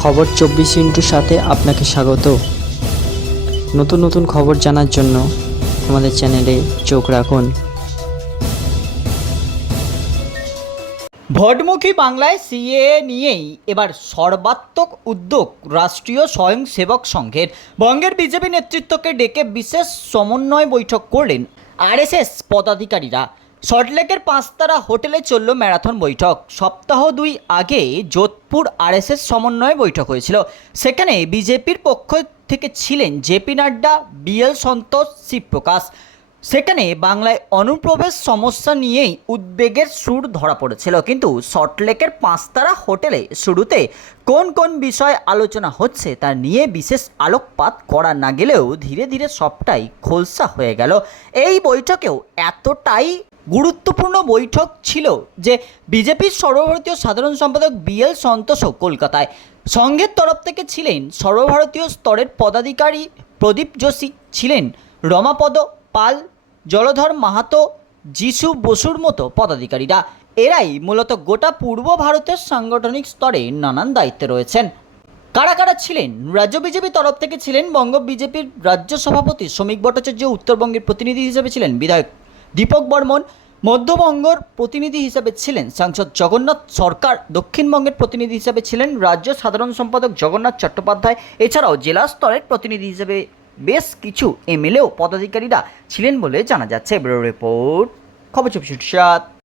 খবর চব্বিশ ইন্টুর সাথে আপনাকে স্বাগত। নতুন নতুন খবর জানার জন্য আমাদের চ্যানেলে চোখ রাখুন। ভটমুখী বাংলায় সিএ নিয়েই এবার সর্বাত্মক উদ্যোগ রাষ্ট্রীয় স্বয়ংসেবক সংঘের। বঙ্গের বিজেপি নেতৃত্বকে ডেকে বিশেষ সমন্বয় বৈঠক করলেন আরএসএস পদাধিকারীরা। সল্টলেকের পাঁচতারা হোটেলে চলল ম্যারাথন বৈঠক। সপ্তাহ দুই আগে যোধপুর আরএসএস সমন্বয়ে বৈঠক হয়েছিল। সেখানে বিজেপির পক্ষ থেকে ছিলেন জেপি নাড্ডা, বিএল সন্তোষ, শিবপ্রকাশ। সেখানে বাংলায় অনুপ্রবেশ সমস্যা নিয়েই উদ্বেগের সুর ধরা পড়েছিল। কিন্তু সল্টলেকের পাঁচতারা হোটেলে শুরুতে কোন কোন বিষয় আলোচনা হচ্ছে তা নিয়ে বিশেষ আলোকপাত করা না গেলেও ধীরে ধীরে সবটাই খোলসা হয়ে গেল। এই বৈঠকেও এতটাই গুরুত্বপূর্ণ বৈঠক ছিল যে বিজেপির সর্বভারতীয় সাধারণ সম্পাদক বিএল সন্তোষও কলকাতায়। সংঘের তরফ থেকে ছিলেন সর্বভারতীয় স্তরের পদাধিকারী প্রদীপ যোশী, ছিলেন রমাপদ পাল, জলধর মাহাতো, যিশু বসুর মতো পদাধিকারীরা। এরাই মূলত গোটা পূর্ব ভারতের সাংগঠনিক স্তরে নানান দায়িত্বে রয়েছেন। কারা কারা ছিলেন? রাজ্য বিজেপির তরফ থেকে ছিলেন বঙ্গ বিজেপির রাজ্য সভাপতি শ্রমিক ভট্টাচার্য, উত্তরবঙ্গের প্রতিনিধি হিসেবে ছিলেন বিধায়ক দীপক বর্মন মধ্যবঙ্গর প্রতিনিধি হিসাবে ছিলেন। সাংসদ জগন্নাথ সরকার দক্ষিণবঙ্গের প্রতিনিধি হিসাবে ছিলেন। রাজ্য সাধারণ সম্পাদক জগন্নাথ চট্টোপাধ্যায়। এছাড়াও জেলা স্তরের প্রতিনিধি হিসেবে বেশ কিছু এমএলএও পদাধিকারীরা ছিলেন বলে জানা যাচ্ছে। ব্যুরো রিপোর্ট, খবর চব্বিশ সাত।